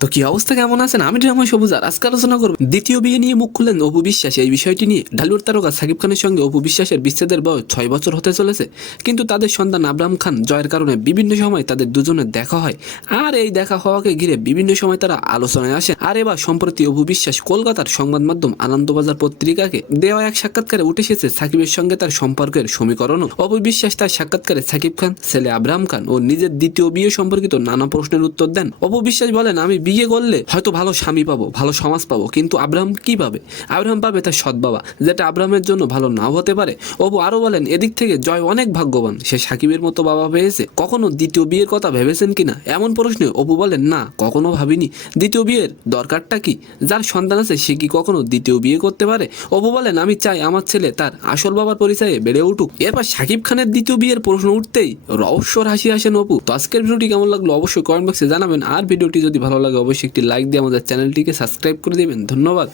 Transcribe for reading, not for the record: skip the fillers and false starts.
তো কি অবস্থা, কেমন আছেন? আমি ড্রামা সবুজ, আর আজকে আলোচনা করব দ্বিতীয় বিয়ে নিয়ে মুখ খুললেন অপু বিশ্বাস। এই বিষয়টি নিয়ে ঢালিউড তারকা সাকিব খানের সঙ্গে অপু বিশ্বাসের বিচ্ছেদের বয়স 6 বছর হতে চলেছে, কিন্তু তাদের সন্তান আব্রাহাম খান জয়ের কারণে বিভিন্ন সময় তাদের দুজনের দেখা হয়। আর এই দেখা হওয়াকে ঘিরে বিভিন্ন সময় তারা আলোচনায় আসে। আর এবার সম্প্রতি অপু বিশ্বাস কলকাতার সংবাদ মাধ্যম আনন্দবাজার পত্রিকাকে দেওয়া এক সাক্ষাৎকারে উঠে এসেছে সাকিবের সঙ্গে তার সম্পর্কের সমীকরণও। অপু বিশ্বাস তার সাক্ষাৎকারে সাকিব খান, ছেলে আব্রাহাম খান ও নিজের দ্বিতীয় বিয়ে সম্পর্কিত নানা প্রশ্নের উত্তর দেন। অপু বিশ্বাস বলেন, আমি বিয়ে করলে হয়তো ভালো স্বামী পাবো, ভালো সমাজ পাবো, কিন্তু আব্রাহাম কি পাবে? আব্রাহাম পাবে তার সৎ বাবা, যেটা আব্রাহামের জন্য ভালো নাও হতে পারে। অপু আরো বলেন, এদিক থেকে জয় অনেক ভাগ্যবান, সে সাকিবের মতো বাবা পেয়েছে। কখনো দ্বিতীয় বিয়ের কথা ভেবেছেন কিনা এমন প্রশ্নে অপু বলেন, না, কখনো ভাবিনি। দ্বিতীয় বিয়ের দরকারটা কি? যার সন্তান আছে সে কি কখনো দ্বিতীয় বিয়ে করতে পারে? অপু বলেন, আমি চাই আমার ছেলে তার আসল বাবার পরিচয়ে বেড়ে উঠুক। এরপর সাকিব খানের দ্বিতীয় বিয়ের প্রশ্ন উঠতেই রহস্যর হাসি আসেন অপু। তো আজকের ভিডিওটি কেমন লাগলো অবশ্যই কমেন্ট বক্সে জানাবেন, আর ভিডিওটি যদি ভালো লাগে অবশ্যই একটি লাইক দিয়ে আমাদের চ্যানেলটিকে সাবস্ক্রাইব করে দেবেন। ধন্যবাদ।